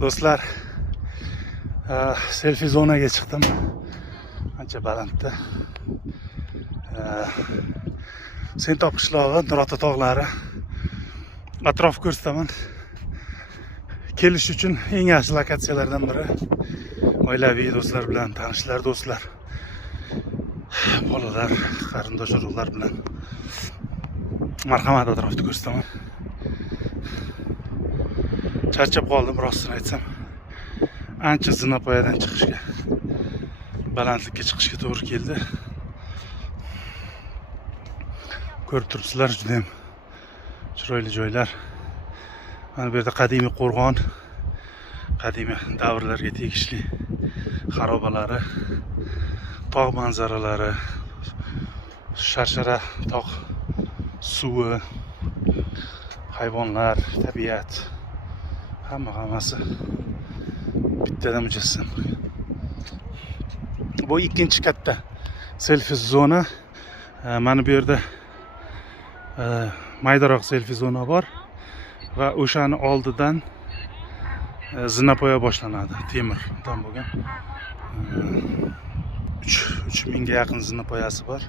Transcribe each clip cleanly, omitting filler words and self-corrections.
Do'stlar, selfie zonaga chiqdim. Ancha balandda. Sentob qishlog'i, Nurota tog'lari. Atrof ko'rsataman. Kelish uchun eng yaxshi lokatsiyalardan biri. Oilaviy do'stlar bilan, tanishlar, do'stlar, bolalar, qarindosh urug'lar bilan marhamat atrofni ko'rsataman. Charchab qoldim, rostini aytsam. Ancha zinapoyadan chiqishga, balandlikka chiqishga to'g'ri keldi. Ko'rib turibsizlar, juda ham chiroyli joylar. Mana bu yerda qadimiy qo'rg'on, qadimiy davrlarga tegishli xarobalari, tog' manzaralari, sharshara tog' suvi, hayvonlar, tabiat, hammasi bittada mujassam. Bu ikkinchi katta selfie zona. Mana bu yerda maydaroq selfie zona bor va o'shani oldidan zinapoya boshlanadi. Temirdan bo'lgan 3000 ga yaqin zinapoyasi bor.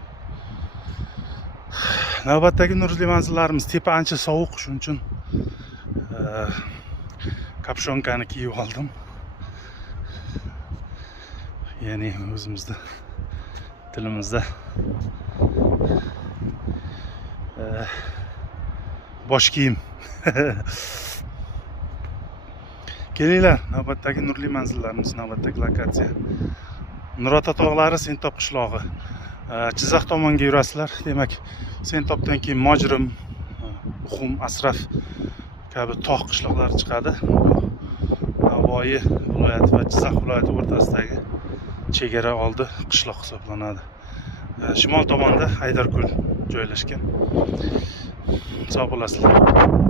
Navbatdagi nurli manzillarimiz, tepa ancha sovuq, shuning uchun kapshonkani kiyib oldim. Ya'ni o'zimizda tilimizda bosh kiyim. Kelinglar, navbatdagi nurli manzillarimiz, navbatdagi lokatsiya Nurota tog'lari, Sentob qishlog'i. Jizzax tomonga yurasizlar, demak Sentobdan keyin Mojrim, Muxum, Asraf kabi tog' qishloqlari chiqadi. Navoiy viloyati va Jizzax viloyati o'rtasidagi chegara oldi qishloq hisoblanadi. Shimol tomonda Haydarko'l joylashgan. Sog' bo'lasizlar.